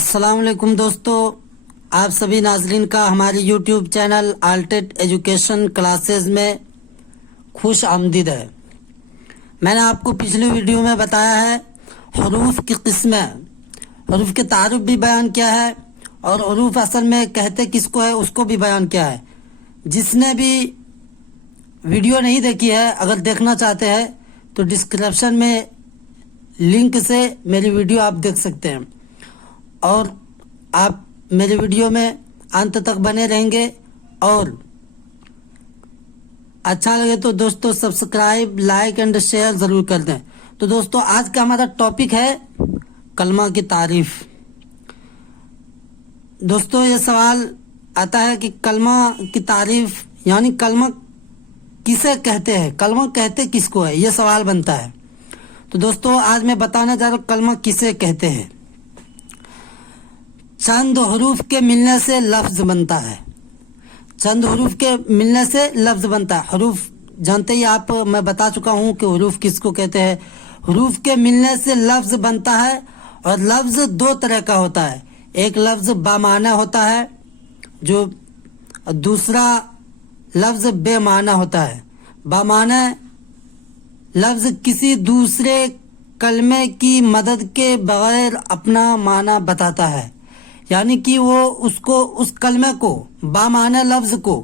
السلام علیکم دوستو، آپ سبھی ناظرین کا ہماری یوٹیوب چینل آلٹیٹ ایجوکیشن کلاسز میں خوش آمدید ہے۔ میں نے آپ کو پچھلی ویڈیو میں بتایا ہے حروف کی قسمیں، حروف کے تعارف بھی بیان کیا ہے اور حروف اصل میں کہتے کس کو ہے اس کو بھی بیان کیا ہے۔ جس نے بھی ویڈیو نہیں دیکھی ہے، اگر دیکھنا چاہتے ہیں تو ڈسکرپشن میں لنک سے میری ویڈیو آپ دیکھ سکتے ہیں، اور آپ میری ویڈیو میں انت تک بنے رہیں گے، اور اچھا لگے تو دوستو سبسکرائب، لائک اینڈ شیئر ضرور کر دیں۔ تو دوستو آج کا ہمارا ٹاپک ہے کلمہ کی تعریف۔ دوستو یہ سوال آتا ہے کہ کلمہ کی تعریف یعنی کلمہ کسے کہتے ہیں، کلمہ کہتے کس کو ہے، یہ سوال بنتا ہے۔ تو دوستو آج میں بتانا چاہ رہا ہوں کلمہ کسے کہتے ہیں۔ چند حروف کے ملنے سے لفظ بنتا ہے، چند حروف کے ملنے سے لفظ بنتا ہے۔ حروف جانتے ہی آپ، میں بتا چکا ہوں کہ حروف کس کو کہتے ہیں۔ حروف کے ملنے سے لفظ بنتا ہے، اور لفظ دو طرح کا ہوتا ہے۔ ایک لفظ بامعنی ہوتا ہے، جو دوسرا لفظ بے معنی ہوتا ہے۔ بامعنی لفظ کسی دوسرے کلمے کی مدد کے بغیر اپنا معنی بتاتا ہے، یعنی کہ وہ اس کلمے کو، بامعنی لفظ کو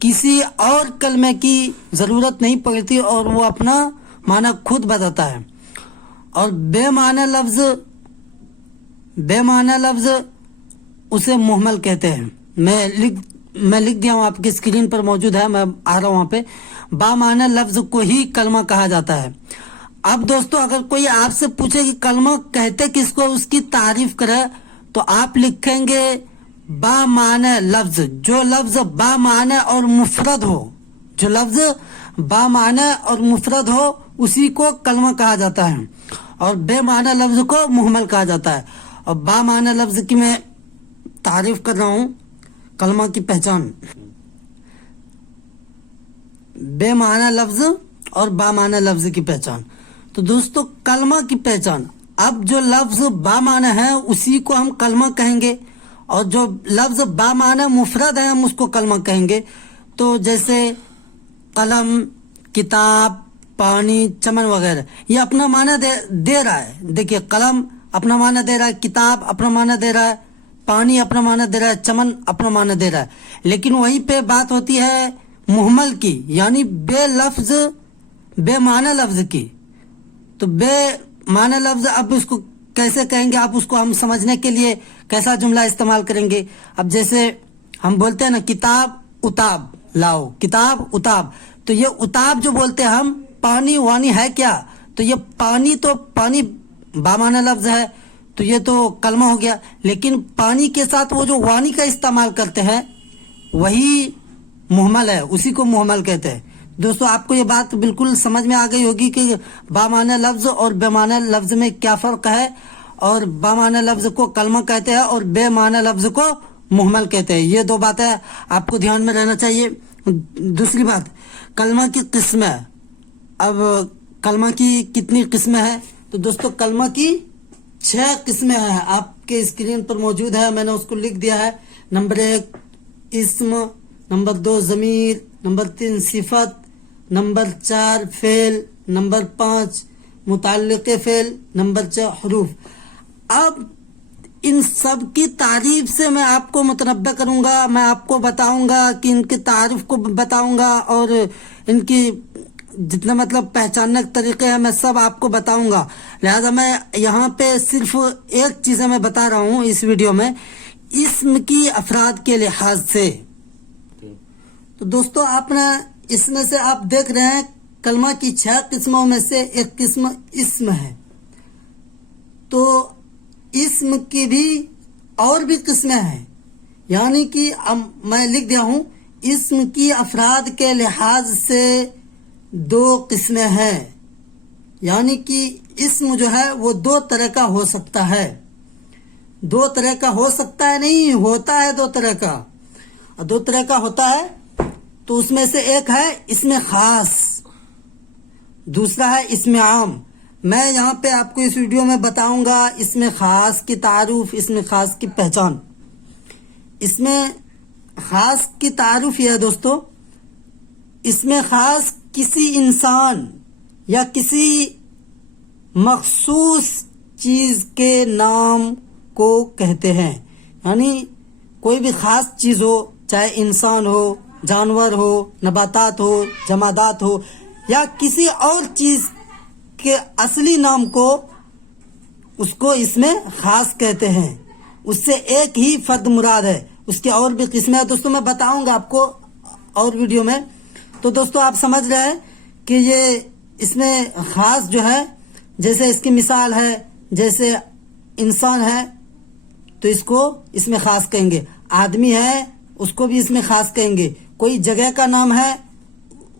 کسی اور کلمے کی ضرورت نہیں پڑتی اور وہ اپنا معنی خود بتاتا ہے۔ اور بے معنی لفظ اسے مہمل کہتے ہیں۔ میں لکھ دیا ہوں، آپ کی اسکرین پر موجود ہے، میں آ رہا ہوں وہاں پہ۔ بامعنی لفظ کو ہی کلمہ کہا جاتا ہے۔ اب دوستو اگر کوئی آپ سے پوچھے کہ کلمہ کہتے کس کو، اس کی تعریف کرے، تو آپ لکھیں گے بامعنی لفظ۔ جو لفظ بامعنی اور مفرد ہو، جو لفظ بامعنی اور مفرد ہو اسی کو کلمہ کہا جاتا ہے، اور بے معنی لفظ کو مہمل کہا جاتا ہے۔ اور بامعنی لفظ کی میں تعریف کر رہا ہوں، کلمہ کی پہچان۔ بے معنی لفظ اور بامعنی لفظ کی پہچان۔ تو دوستو کلمہ کی پہچان، اب جو لفظ بامعنی ہے اسی کو ہم کلمہ کہیں گے، اور جو لفظ بامعنی مفرد ہے ہم اس کو کلمہ کہیں گے۔ تو جیسے قلم، کتاب، پانی، چمن وغیرہ، یہ اپنا معنی دے رہا ہے۔ دیکھیے قلم اپنا معنی دے رہا ہے، کتاب اپنا معنی دے رہا ہے، پانی اپنا معنی دے رہا ہے، چمن اپنا معنی دے رہا ہے۔ لیکن وہیں پہ بات ہوتی ہے مہمل کی، یعنی بے معنی لفظ کی۔ تو بے معنی لفظ اب اس کو کیسے کہیں گے، آپ اس کو ہم سمجھنے کے لیے کیسا جملہ استعمال کریں گے۔ اب جیسے ہم بولتے ہیں نا کتاب اتاب لاؤ، کتاب اتاب، تو یہ اتاب جو بولتے ہیں ہم، پانی وانی ہے کیا، تو یہ پانی بامعنی لفظ ہے، تو یہ تو کلمہ ہو گیا۔ لیکن پانی کے ساتھ وہ جو وانی کا استعمال کرتے ہیں وہی مہمل ہے، اسی کو مہمل کہتے ہیں۔ دوستو آپ کو یہ بات بالکل سمجھ میں آ گئی ہوگی کہ بامعنی لفظ اور بے معنی لفظ میں کیا فرق ہے، اور بامعنی لفظ کو کلمہ کہتے ہیں اور بے معنی لفظ کو مہمل کہتے ہیں۔ یہ دو باتیں آپ کو دھیان میں رہنا چاہیے۔ دوسری بات، کلمہ کی قسمیں۔ اب کلمہ کی کتنی قسمیں ہیں؟ تو دوستو کلمہ کی 6 قسمیں ہیں، آپ کے اسکرین پر موجود ہے، میں نے اس کو لکھ دیا ہے۔ نمبر 1 اسم، نمبر 2 ضمیر، نمبر 3 صفت، نمبر 4 فعل، نمبر 5 متعلق فعل، نمبر 6 حروف۔ اب ان سب کی تعریف سے میں آپ کو متنبع کروں گا، میں آپ کو بتاؤں گا کہ ان کی تعریف کو بتاؤں گا، اور ان کی جتنا مطلب پہچاننے کے طریقے ہیں میں سب آپ کو بتاؤں گا۔ لہذا میں یہاں پہ صرف ایک چیزیں میں بتا رہا ہوں اس ویڈیو میں، اسم کی افراد کے لحاظ سے۔ تو دوستو آپ نے اس میں سے آپ دیکھ رہے ہیں کلمہ کی 6 قسموں میں سے ایک قسم اسم ہے۔ تو اسم کی بھی اور بھی قسمیں ہیں، یعنی کہ میں لکھ دیا ہوں اسم کی افراد کے لحاظ سے 2 قسمیں ہیں، یعنی کہ اسم جو ہے وہ 2 طرح کا ہو سکتا ہے۔ 2 طرح کا ہو سکتا ہے نہیں، ہوتا ہے 2 طرح کا۔ 2 طرح کا ہوتا ہے، تو اس میں سے ایک ہے اسم خاص، دوسرا ہے اسم عام۔ میں یہاں پہ آپ کو اس ویڈیو میں بتاؤں گا اسم خاص کی تعارف، اسم خاص کی پہچان۔ اسم خاص کی تعارف یہ ہے دوستو، اسم خاص کسی انسان یا کسی مخصوص چیز کے نام کو کہتے ہیں، یعنی کوئی بھی خاص چیز ہو، چاہے انسان ہو، جانور ہو، نباتات ہو، جمادات ہو، یا کسی اور چیز کے اصلی نام کو اس کو اسم خاص کہتے ہیں۔ اس سے ایک ہی فرد مراد ہے، اس کی اور بھی قسمیں ہیں دوستوں، میں بتاؤں گا آپ کو اور ویڈیو میں۔ تو دوستو آپ سمجھ رہے ہیں کہ یہ اسم خاص جو ہے، جیسے اس کی مثال ہے، جیسے انسان ہے تو اس کو اسم خاص کہیں گے، آدمی ہے اس کو بھی اسم خاص کہیں گے، کوئی جگہ کا نام ہے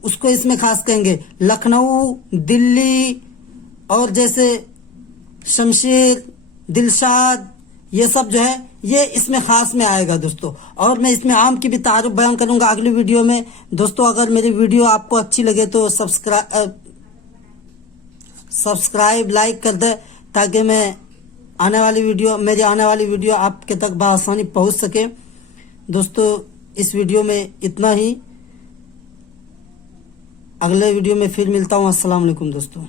اس کو اسم خاص کہیں گے، لکھنؤ، دلی، اور جیسے شمشیر، دلشاد، یہ سب جو ہے یہ اسم خاص میں آئے گا دوستو۔ اور میں اسم عام کی بھی تعارف بیان کروں گا اگلی ویڈیو میں دوستو۔ اگر میری ویڈیو آپ کو اچھی لگے تو سبسکرائب لائک کر دے، تاکہ میری آنے والی ویڈیو آپ کے تک بآسانی پہنچ سکے دوستو۔ اس ویڈیو میں اتنا ہی، اگلے ویڈیو میں پھر ملتا ہوں۔ السلام علیکم دوستو۔